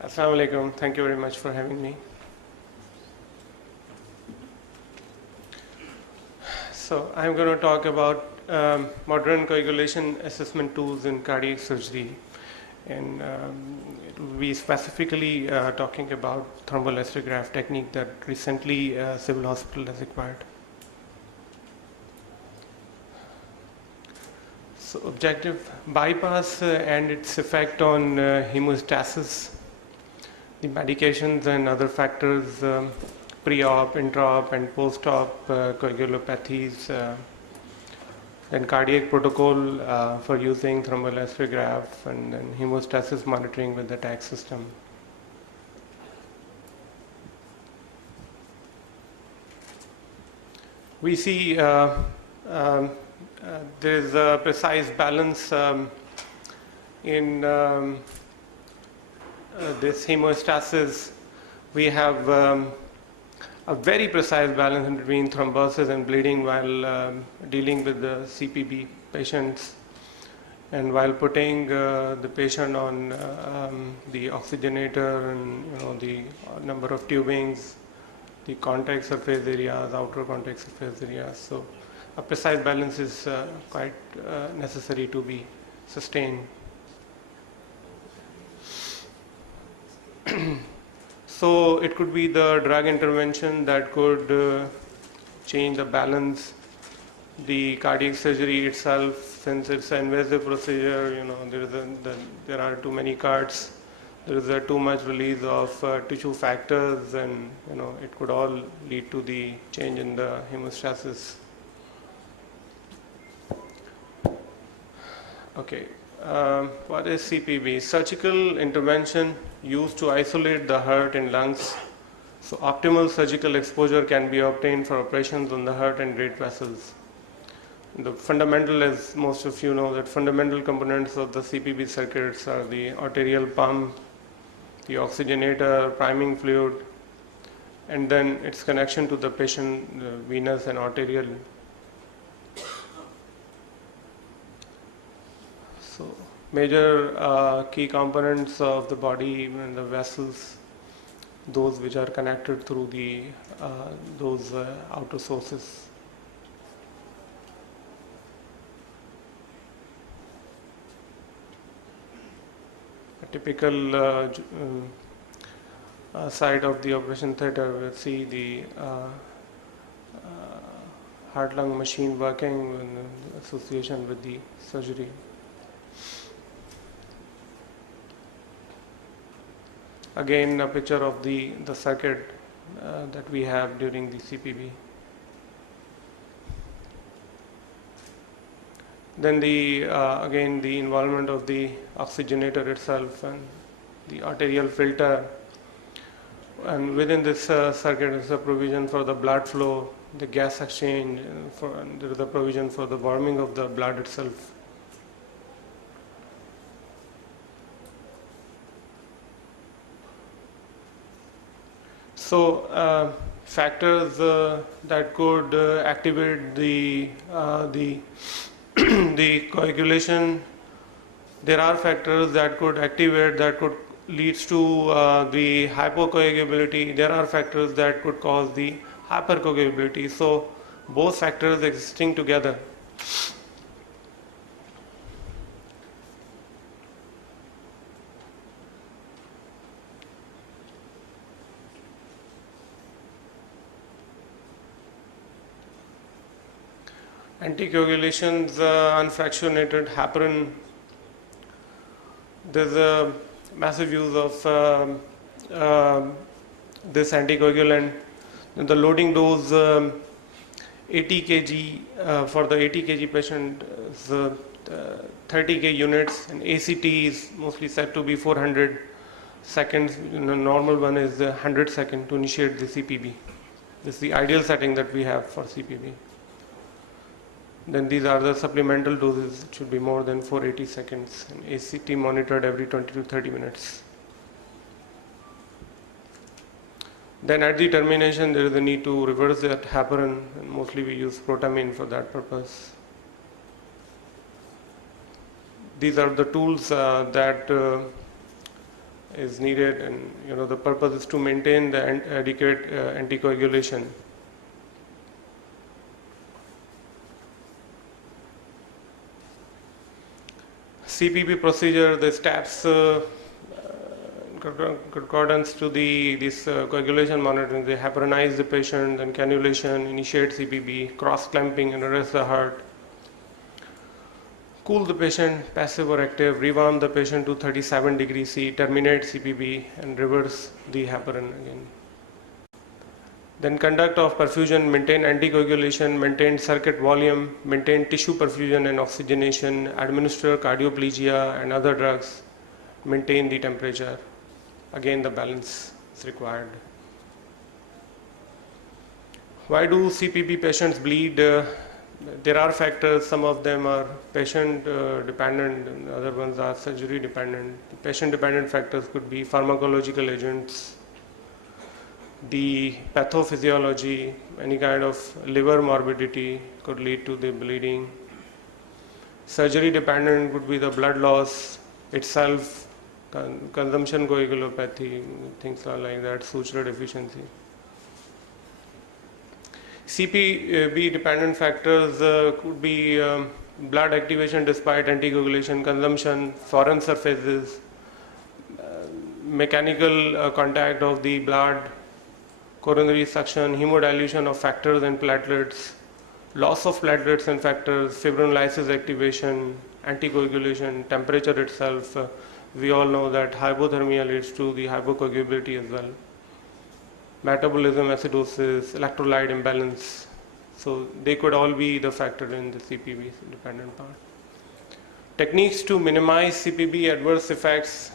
Assalamu alaikum. Thank you very much for having me. So I'm going to talk about modern coagulation assessment tools in cardiac surgery, and it will be specifically talking about thromboelastograph technique that recently Civil Hospital has acquired. So objective bypass and its effect on hemostasis, the medications and other factors, pre-op, intra-op and post-op coagulopathies, then cardiac protocol for using thromboelastograph, and then hemostasis monitoring with the TAC system. We see there is a precise balance in this hemostasis. We have a very precise balance between thrombosis and bleeding while dealing with the CPB patients, and while putting the patient on the oxygenator and the number of tubings, the contact surface areas, outer contact surface areas. So a precise balance is quite necessary to be sustained. So it could be the drug intervention that could change the balance. The cardiac surgery itself, since it's an invasive procedure, there are too many cuts. There is too much release of tissue factors, and it could all lead to the change in the hemostasis. Okay, what is CPB? Surgical intervention used to isolate the heart and lungs. So optimal surgical exposure can be obtained for operations on the heart and great vessels. The fundamental, as most of you know, that fundamental components of the CPB circuits are the arterial pump, the oxygenator, priming fluid, and then its connection to the patient, venous and arterial. So major key components of the body and the vessels, those which are connected through the those outer sources. A typical side of the operation theatre will see the heart-lung machine working in association with the surgery. Again, a picture of the circuit that we have during the CPB. Then again the involvement of the oxygenator itself and the arterial filter, and within this circuit is a provision for the blood flow, the gas exchange, and there is a provision for the warming of the blood itself. So factors that could activate the the coagulation. There are factors that could activate, that could leads to the hypocoagulability. There are factors that could cause the hypercoagulability. So both factors existing together. Anticoagulations, unfractionated heparin. There's a massive use of this anticoagulant. And the loading dose 80 kg for the 80 kg patient is 30 k units, and ACT is mostly said to be 400 seconds. The normal one is 100 seconds to initiate the CPB. This is the ideal setting that we have for CPB. Then these are the supplemental doses. It should be more than 480 seconds, and ACT monitored every 20 to 30 minutes. Then at the termination, there is a need to reverse that heparin, and mostly we use protamine for that purpose. These are the tools that is needed, and the purpose is to maintain the adequate anticoagulation. CPB procedure, the steps concordance to this coagulation monitoring. They heparinize the patient, then cannulation, initiate CPB, cross clamping and arrest the heart. Cool the patient, passive or active, rewarm the patient to 37 degrees C, terminate CPB and reverse the heparin again. Then conduct of perfusion, maintain anticoagulation, maintain circuit volume, maintain tissue perfusion and oxygenation, administer cardioplegia and other drugs, maintain the temperature. Again, the balance is required. Why do CPB patients bleed? There are factors, some of them are patient dependent and other ones are surgery dependent. Patient dependent factors could be pharmacological agents, the pathophysiology, any kind of liver morbidity could lead to the bleeding. Surgery dependent would be the blood loss itself, consumption coagulopathy, things like that, sutural deficiency. CPB dependent factors could be blood activation despite anticoagulation, consumption, foreign surfaces, mechanical contact of the blood, coronary suction, hemodilution of factors and platelets, loss of platelets and factors, fibrinolysis activation, anticoagulation, temperature itself. We all know that hypothermia leads to the hypocoagulability as well. Metabolism, acidosis, electrolyte imbalance. So they could all be the factor in the CPB dependent part. Techniques to minimize CPB adverse effects.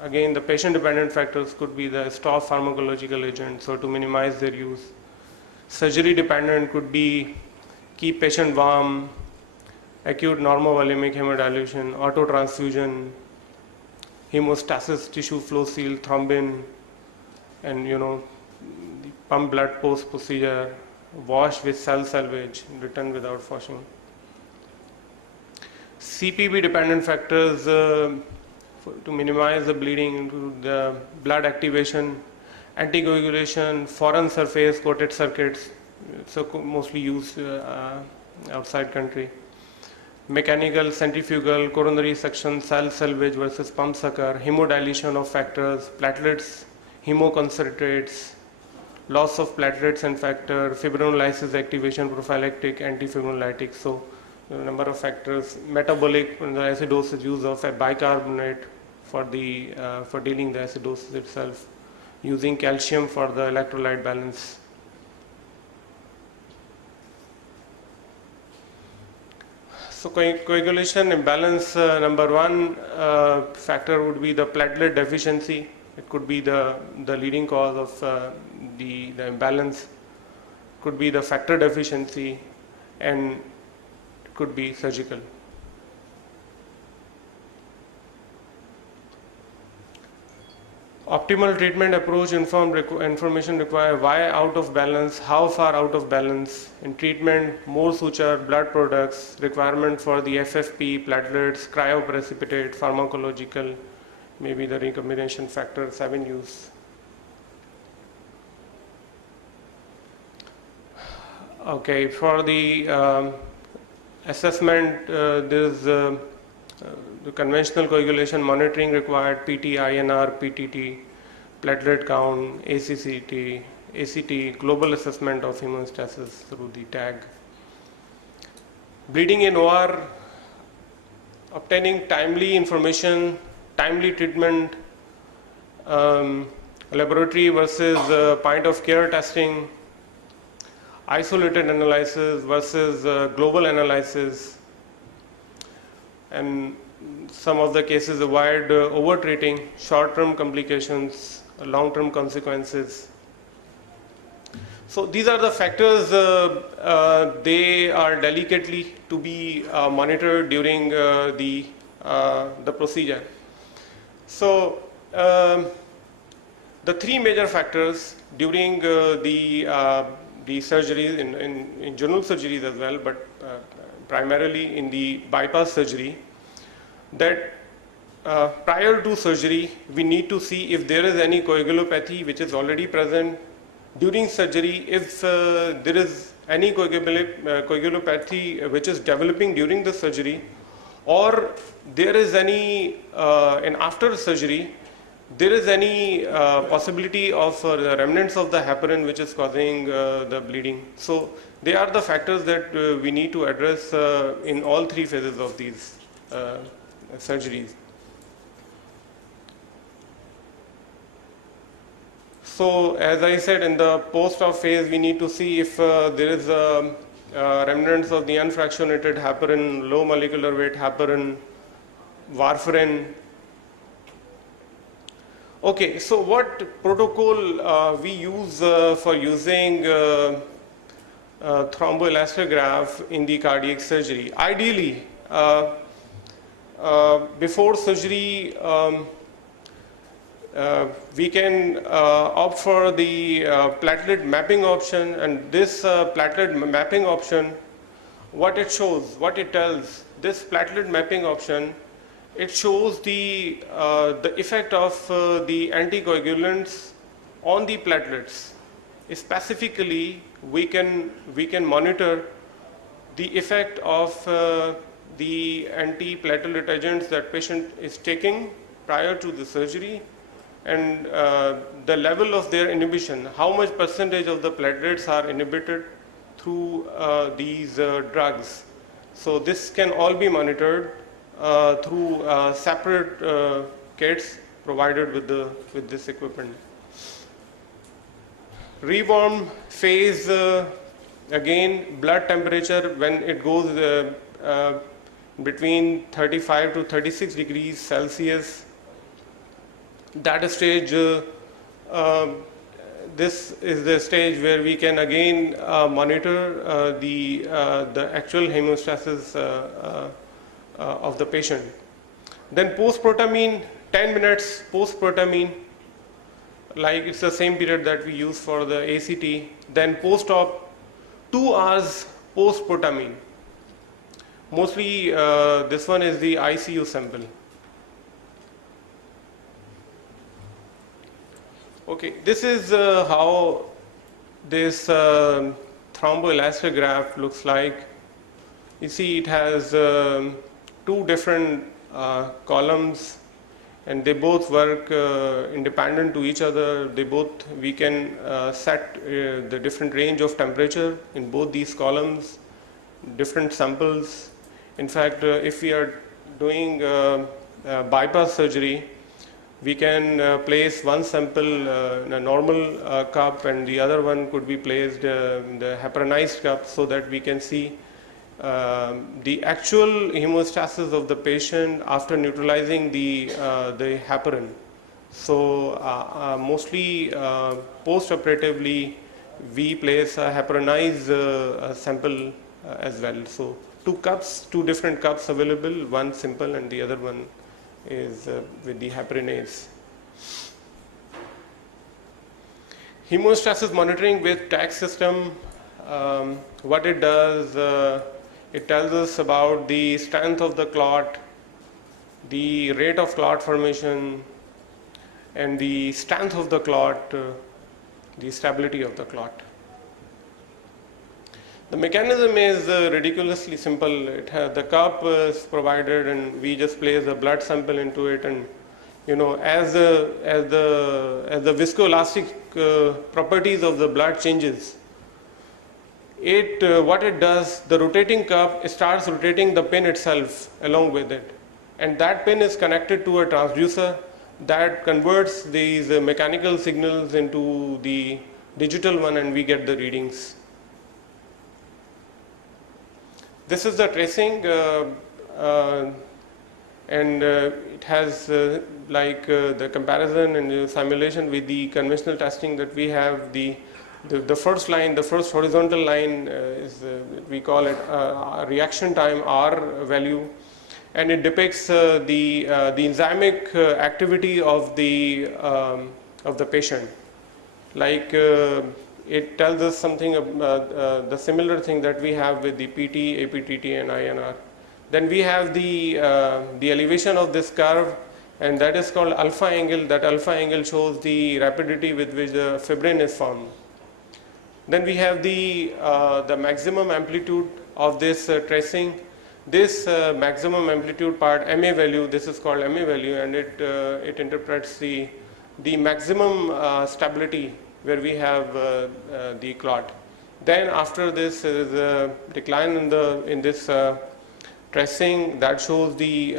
Again, the patient dependent factors could be the stop pharmacological agents, so to minimize their use. Surgery dependent could be keep patient warm, acute normovolemic hemodilution, autotransfusion, hemostasis, tissue flow seal, thrombin, and the pump blood post procedure, wash with cell salvage, return without washing. CPB dependent factors to minimize the bleeding include the blood activation, anticoagulation, foreign surface coated circuits, so mostly used outside country. Mechanical, centrifugal, coronary suction, cell salvage versus pump sucker, hemodilution of factors, platelets, hemoconcentrates, loss of platelets and factor, fibrinolysis activation, prophylactic, antifibrinolytic. So a number of factors. Metabolic, the acidosis, use of a bicarbonate for dealing the acidosis itself, using calcium for the electrolyte balance. So coagulation imbalance, number one factor would be the platelet deficiency. It could be the leading cause of the imbalance, could be the factor deficiency, and it could be surgical. Optimal treatment approach, information required, why out of balance, how far out of balance, in treatment, more suture, blood products, requirement for the FFP, platelets, cryoprecipitate, pharmacological, maybe the recombination factors have in use. Okay, for the assessment, there is the conventional coagulation monitoring required, PT, INR, PTT, platelet count, ACCT, ACT, global assessment of hemostasis through the tag. Bleeding in OR, obtaining timely information, timely treatment, laboratory versus point of care testing, isolated analysis versus global analysis, and some of the cases avoid over-treating, short-term complications, long-term consequences. So these are the factors, they are delicately to be monitored during the procedure. So the three major factors during the surgeries, in general surgeries as well, but primarily in the bypass surgery, that Prior to surgery, we need to see if there is any coagulopathy which is already present. During surgery, if there is any coagulopathy which is developing during the surgery, or there is any, and after surgery, there is any possibility of the remnants of the heparin which is causing the bleeding. So they are the factors that we need to address in all three phases of these surgeries. So as I said, in the post-op phase, we need to see if there is remnants of the unfractionated heparin, low molecular weight heparin, warfarin. Okay, so what protocol we use for using thromboelastograph in the cardiac surgery? Ideally, before surgery, we can opt for the platelet mapping option, and this platelet mapping option, what it shows, what it tells, this platelet mapping option, it shows the effect of the anticoagulants on the platelets. Specifically, we can monitor the effect of the antiplatelet agents that patient is taking prior to the surgery, and the level of their inhibition, how much percentage of the platelets are inhibited through these drugs. So this can all be monitored through separate kits provided with this equipment. Rewarm phase, again, blood temperature when it goes between 35 to 36 degrees Celsius. That stage, this is the stage where we can again monitor the actual hemostasis of the patient. Then post-protamine, 10 minutes post-protamine, like it's the same period that we use for the ACT. Then post-op, 2 hours post-protamine. Mostly this one is the ICU sample. Okay, this is how this thromboelastograph looks like. You see it has 2 different columns, and they both work independent to each other. We can set the different range of temperature in both these columns, different samples. In fact, if we are doing bypass surgery, we can place one sample in a normal cup, and the other one could be placed in the heparinized cup, so that we can see the actual hemostasis of the patient after neutralizing the heparin. So mostly post-operatively, we place a heparinized sample as well. So 2 different cups available, one simple and the other one is with the heparinase. Hemostasis monitoring with TAC system, what it does, it tells us about the strength of the clot, the rate of clot formation, and the strength of the clot, the stability of the clot. The mechanism is ridiculously simple. The cup is provided, and we just place a blood sample into it, and as the viscoelastic properties of the blood changes, what it does, the rotating cup starts rotating the pin itself along with it, and that pin is connected to a transducer that converts these mechanical signals into the digital one, and we get the readings. This is the tracing, and it has the comparison and the simulation with the conventional testing that we have. The first line, the first horizontal line is we call it reaction time R value, and it depicts the enzymic activity of the patient. It tells us something the similar thing that we have with the PT, APTT, and INR. Then we have the elevation of this curve, and that is called alpha angle. That alpha angle shows the rapidity with which the fibrin is formed. Then we have the maximum amplitude of this tracing. This maximum amplitude part, MA value, this is called MA value, and it interprets the maximum stability where we have the clot. Then after this there is a decline in this tracing that shows the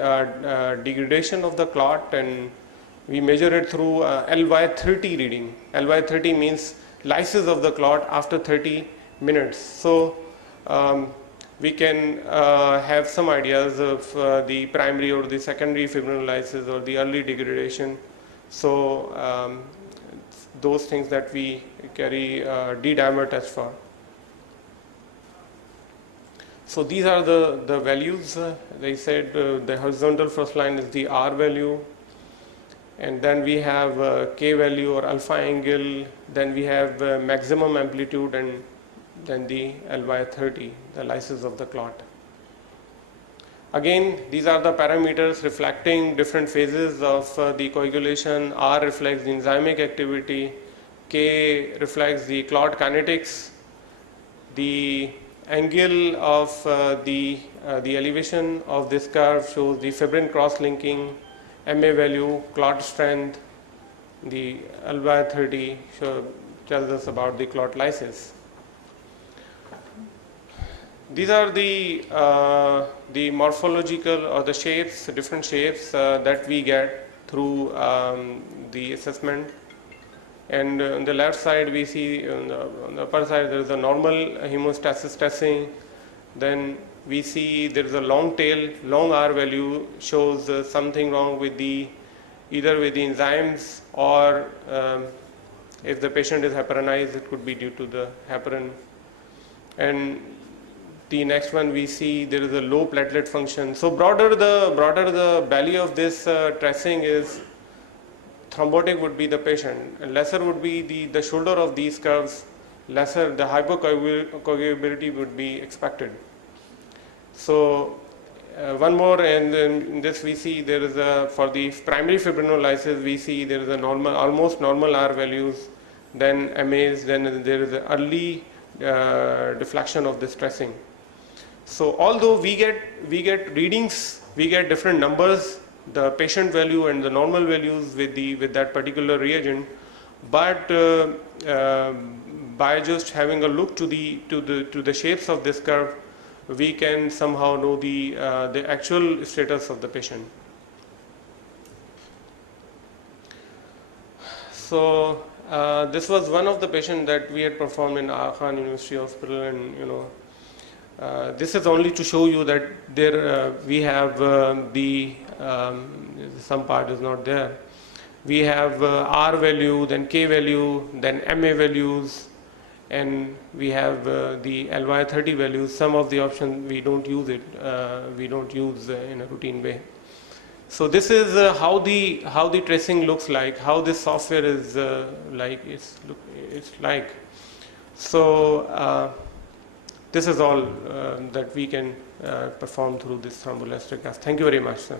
degradation of the clot, and we measure it through LY30 reading. LY30 means lysis of the clot after 30 minutes. So we can have some ideas of the primary or the secondary fibrinolysis or the early degradation. So those things that we carry D-dimer test for. So these are the values. They said the horizontal first line is the R value, and then we have K value or alpha angle, then we have maximum amplitude, and then the LY30, the lysis of the clot. Again, these are the parameters reflecting different phases of the coagulation. R reflects the enzymic activity, K reflects the clot kinetics, the angle of the elevation of this curve shows the fibrin cross-linking, MA value, clot strength, the LY30 tells us about the clot lysis. These are the morphological or the shapes, different shapes that we get through the assessment. And on the left side we see, on the upper side there is a normal hemostasis testing. Then we see there is a long tail, long R value shows something wrong with either with the enzymes, or if the patient is heparinized, it could be due to the heparin. And the next one we see there is a low platelet function. So broader the belly of this tracing is, thrombotic would be the patient, and lesser would be the shoulder of these curves, lesser the hypocoagulability would be expected. So one more, and in this we see there is for the primary fibrinolysis we see there is a normal, almost normal R values, then MAs, then there is an early deflection of this tracing. So although we get readings, we get different numbers, the patient value and the normal values with that particular reagent, but by just having a look to the shapes of this curve, we can somehow know the actual status of the patient. So this was one of the patients that we had performed in Aga Khan University Hospital, and this is only to show you that there we have some part is not there. We have R value, then K value, then MA values, and we have the LY30 values. Some of the options we don't use it. We don't use in a routine way. So this is how the tracing looks like. How this software is like. It's like. So this is all that we can perform through this thromboelastic graph. Thank you very much, sir.